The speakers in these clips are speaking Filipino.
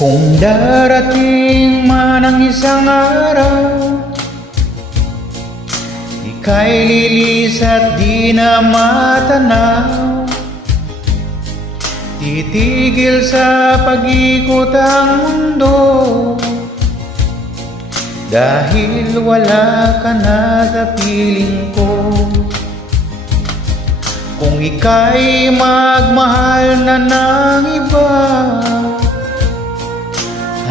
Kung darating man ang isang araw, ika'y lilis at di na matanaw. Titigil sa pag-ikot ang mundo, dahil wala ka na sa piling ko. Kung ika'y magmahal na ng iba,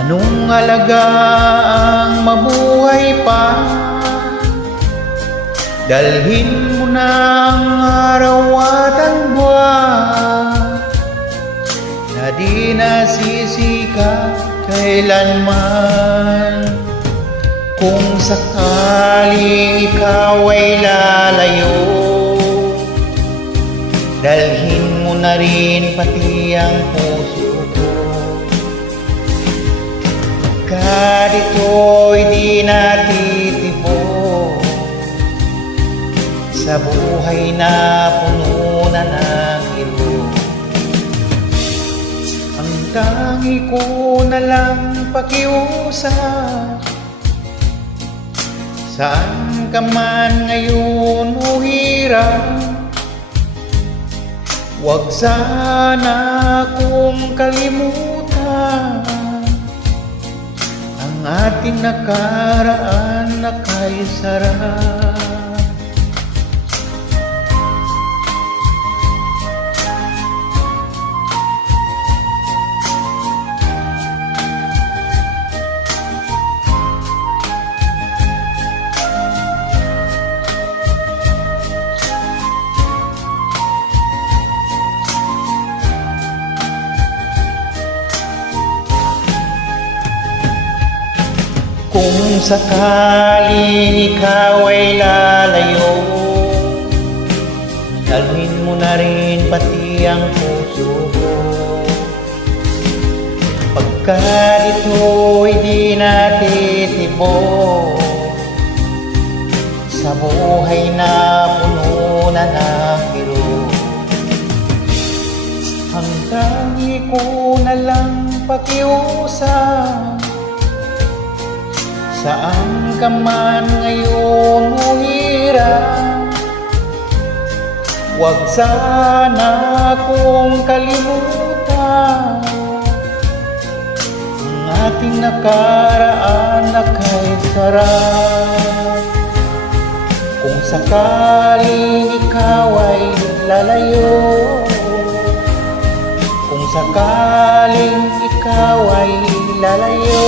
anong alaga ang mabuhay pa? Dalhin mo na ang araw at ang buwan, na di nasisikat kailanman. Kung sakaling ikaw ay lalayo, dalhin mo na rin pati ang puso ko. Pagkat ito'y di natitibok sa buhay na puno na ng ilog, ang tangi ko na lang pakiusap, saan ka man ngayon o hirap, huwag sana akong kalimutan ang ating nakaraan na kay sarap. Kung sakaling ikaw ay lalayo, dalhin mo na rin pati ang puso ko. Pagkat ito'y di natitibok sa buhay na puno na ng hirap, ang tangi ko na lang pakiusap, saan ka man ngayon o hirap, huwag sana akong kalimutan ang ating nakaraan na kay sarap. Kung sakaling ikaw ay lalayo, kung sakaling ikaw ay lalayo,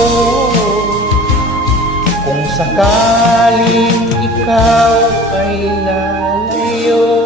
kung sakaling ikaw ay lalayo,